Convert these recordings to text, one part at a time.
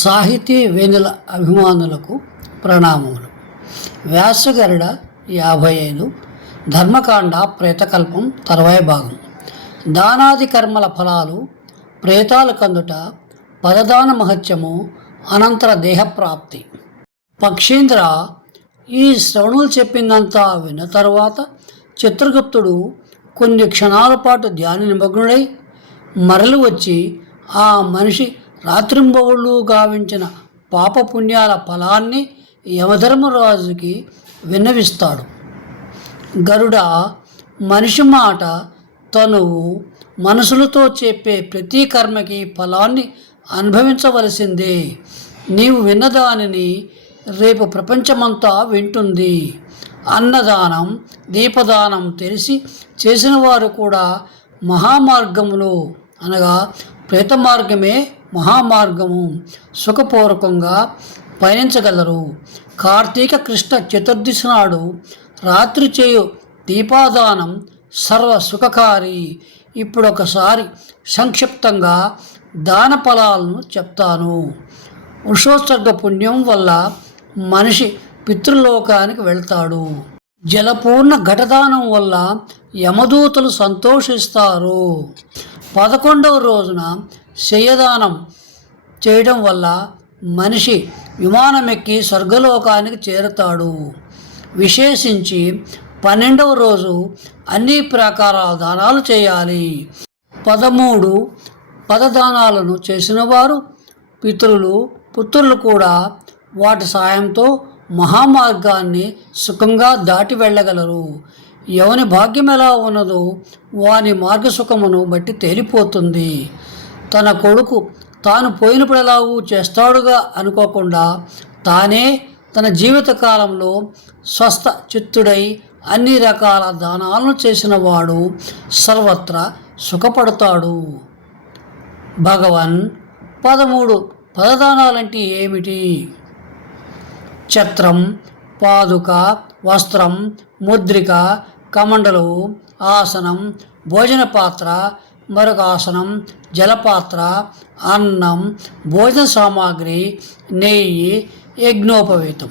సాహితీ వేనుల అభిమానులకు ప్రణామములు. వ్యాసగరుడ యాభై ఐదు ధర్మకాండ ప్రేతకల్పం తర్వాయి భాగం. దానాది కర్మల ఫలాలు ప్రేతాలు కందుట పదదాన మహత్యము అనంతర దేహప్రాప్తి. పక్షేంద్ర ఈ శ్రవణులు చెప్పిందంతా విన్న తరువాత చిత్రగుప్తుడు కొన్ని క్షణాల పాటు ధ్యాన నిమగ్నుడై మరలి వచ్చి ఆ మనిషి రాత్రింబవుళ్ళు గావించిన పాపపుణ్యాల ఫలాన్ని యమధర్మరాజుకి విన్నవిస్తాడు. గరుడ మనిషి మాట తనువు మనసులతో చెప్పే ప్రతి కర్మకి ఫలాన్ని అనుభవించవలసిందే. నీవు విన్నదానిని రేపు ప్రపంచమంతా వింటుంది. అన్నదానం దీపదానం తెలిసి చేసిన వారు కూడా మహామార్గములో అనగా ప్రేత మార్గమే మహామార్గము. సుఖపూర్వకంగా పయనించగలరు. కార్తీక కృష్ణ చతుర్దశి నాడు రాత్రి చేయు దీపాదానం సర్వ సుఖకారి. ఇప్పుడు ఒకసారి సంక్షిప్తంగా దాన ఫలాలను చెప్తాను. వృషోత్సర్గ పుణ్యం వల్ల మనిషి పితృలోకానికి వెళ్తాడు. జలపూర్ణ ఘటదానం వల్ల యమదూతలు సంతోషిస్తారు. పదకొండవ రోజున శయదానం చేయడం వల్ల మనిషి విమానం ఎక్కి స్వర్గలోకానికి చేరుతాడు. విశేషించి పన్నెండవ రోజు అన్ని ప్రకారాల దానాలు చేయాలి. పదమూడు పదదానాలను చేసిన వారు పితరులు పుత్రులు కూడా వాటి సాయంతో మహామార్గాన్ని సుఖంగా దాటి వెళ్ళగలరు. ఎవని భాగ్యం ఎలా ఉన్నదో వాని మార్గసుఖమును బట్టి తేలిపోతుంది. తన కొడుకు తాను పోయినప్పుడు ఎలాగూ చేస్తాడుగా అనుకోకుండా తానే తన జీవిత కాలంలో స్వస్థ చిత్తుడై అన్ని రకాల దానాలను చేసిన వాడు సర్వత్రా సుఖపడతాడు. భగవన్ పదమూడు పదదానాలంటే ఏమిటి? ఛత్రం పాదుక వస్త్రం ముద్రిక కమండలు ఆసనం భోజన పాత్ర మరొక ఆసనం జలపాత్ర అన్నం భోజన సామాగ్రి నెయ్యి యజ్ఞోపవీతం.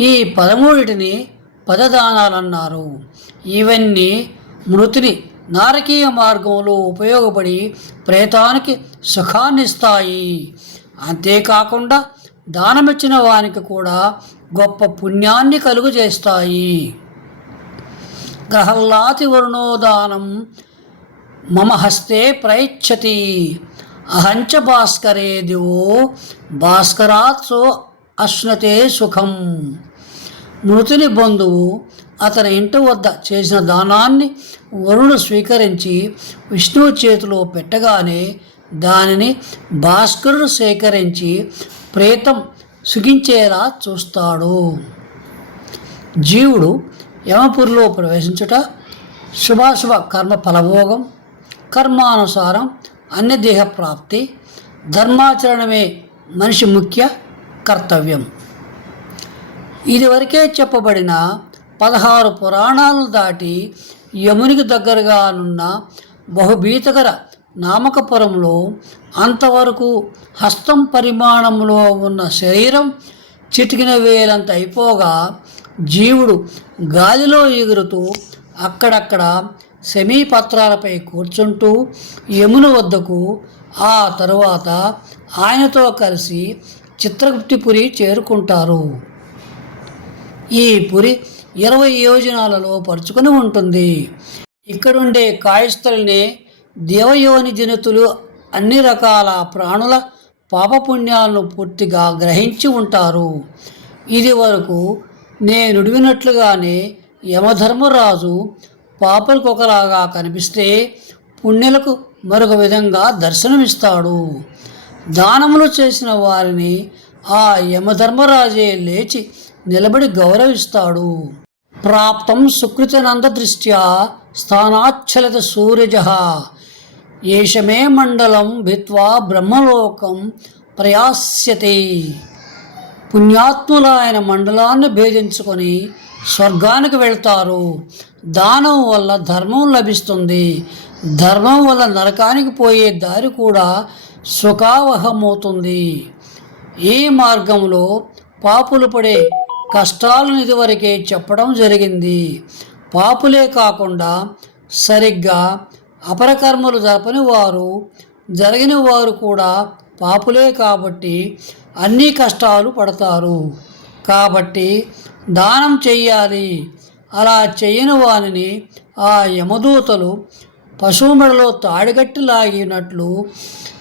ఈ పదమూడిటిని పదదానాలన్నారు. ఇవన్నీ మృతిని నారకీయ మార్గంలో ఉపయోగపడి ప్రేతానికి సుఖాన్నిస్తాయి అంతేకాకుండా దానమిచ్చిన వానికి కూడా గొప్ప పుణ్యాన్ని కలుగు చేస్తాయి గ్రహల్లాతి వరుణోదానం మమ హస్తే ప్రయచ్చతి. అహంచ భాస్కరే దివో భాస్కరాత్ సో అశ్నతే సుఖం. మృతుని బంధువు అతని ఇంటి వద్ద చేసిన దానాన్ని వరుణుడు స్వీకరించి విష్ణువు చేతిలో పెట్టగానే దానిని భాస్కరుడు సేకరించి ప్రేతం సుఖించేలా చూస్తాడు. జీవుడు యమపురిలో ప్రవేశించుట శుభాశుభ కర్మ ఫలభోగం కర్మానుసారం అన్ని దేహ ప్రాప్తి ధర్మాచరణమే మనిషి ముఖ్య కర్తవ్యం. ఇదివరకే చెప్పబడిన పదహారు పురాణాలను దాటి యమునికి దగ్గరగానున్న బహుభీతకర నామకపురంలో అంతవరకు హస్తం పరిమాణంలో ఉన్న శరీరం చిటికిన వేలంత అయిపోగా జీవుడు గాలిలో ఎగురుతూ అక్కడక్కడ సమీపత్రాలపై కూర్చుంటూ యమున వద్దకు ఆ తరువాత ఆయనతో కలిసి చిత్రగుప్తిపురి చేరుకుంటారు. ఈ పురి ఇరవై యోజనాలలో పరుచుకొని ఉంటుంది. ఇక్కడుండే కాయస్థుల్ని దేవయోని జనితులు అన్ని రకాల ప్రాణుల పాపపుణ్యాలను పూర్తిగా గ్రహించి ఉంటారు. ఇది వరకు నేనుడివినట్లుగానే యమధర్మరాజు పాపలకు ఒకలాగా కనిపిస్తే పుణ్యులకు మరొక విధంగా దర్శనమిస్తాడు. దానములు చేసిన వారిని ఆ యమధర్మరాజే లేచి నిలబడి గౌరవిస్తాడు. ప్రాప్తం సుకృతనంద దృష్ట్యా స్థానాచ్చలిత సూర్యజ ఏషమే మండలం భిత్వా బ్రహ్మలోకం ప్రయాస్యతే. పుణ్యాత్ములైన ఆయన మండలాన్ని భేదించుకొని స్వర్గానికి వెళ్తారు. దానం వల్ల ధర్మం లభిస్తుంది. ధర్మం వల్ల నరకానికి పోయే దారి కూడా సుఖావహమవుతుంది ఈ మార్గంలో పాపులు పడే కష్టాలను ఇదివరకే చెప్పడం జరిగింది. పాపులే కాకుండా సరిగ్గా అపరకర్మలు జరపని వారు జరిగిన వారు కూడా పాపులే కాబట్టి అన్ని కష్టాలు పడతారు. కాబట్టి దానం చెయ్యాలి. అలా చేయని వానిని ఆ యమదూతలు పశువు మెడలో తాడిగట్టి లాగినట్లు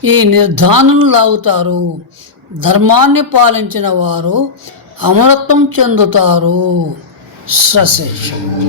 ఈ నిర్ధానం లాగుతారు. ధర్మాన్ని పాలించిన వారు అమరత్వం చెందుతారు. సశేషం.